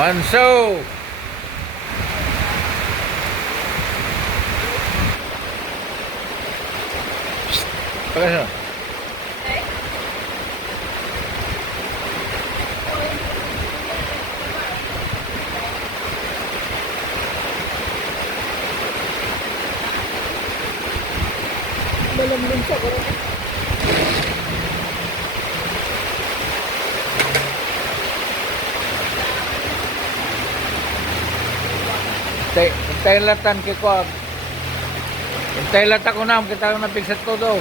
Manso! Pagkano? Balambing siya. Hintayin latan kiko. Hintayin latan ko na. Kita ko na pigsat ko daw.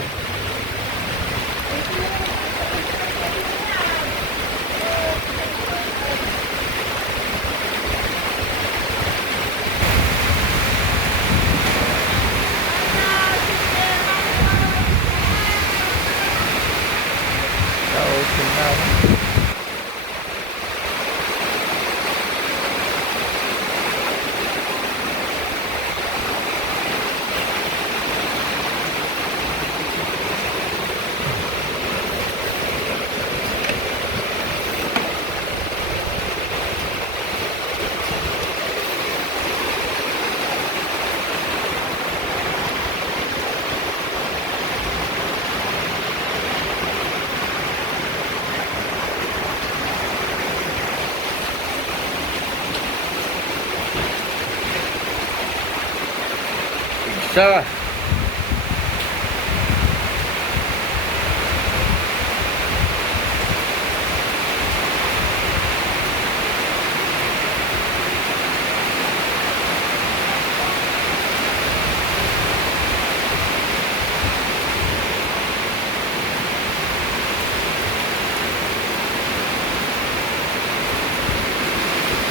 Sa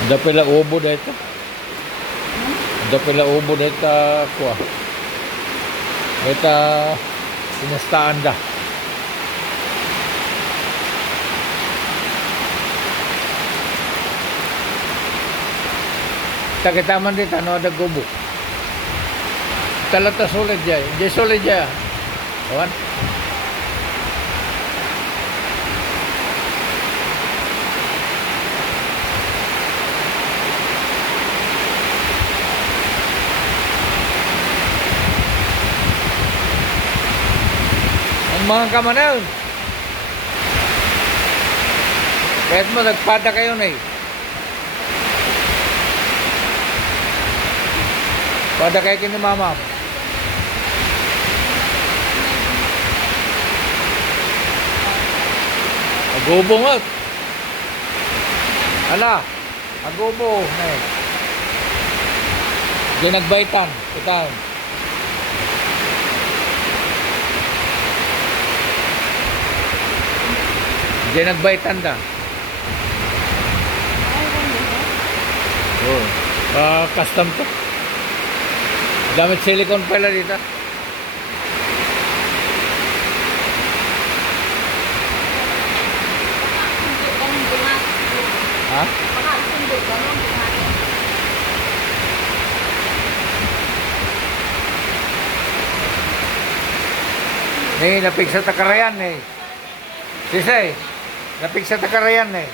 Dapila ubo dito. Dapila ubo dito kuha. Ito pinastaan da. Takitaman dito ano ada gubo. Talata solid jay. Jay solid jay. Kawan. Mga kamanaw. Kahit mo nagpada kayo na eh. Pada kayo kini mama. Agobo nga. Ala. Agobo. Diyan nagbaitan. Kita. Diyan nagbaitan da. Oh. Custom to. Gamit silicone pala dito. Ha? Nih, napik sa takarayan eh. Sisay. Napik sa takarayan eh.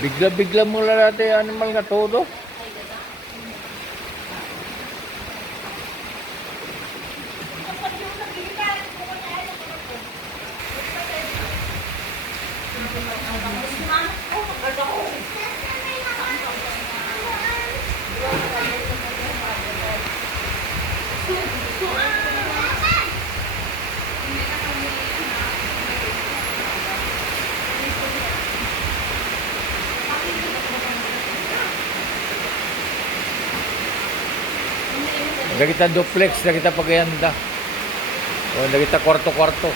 Bigla-bigla mula natin animal na todo. Ada kita duplex, ada kita pagayanda. O, ada kita kwarto-kwarto.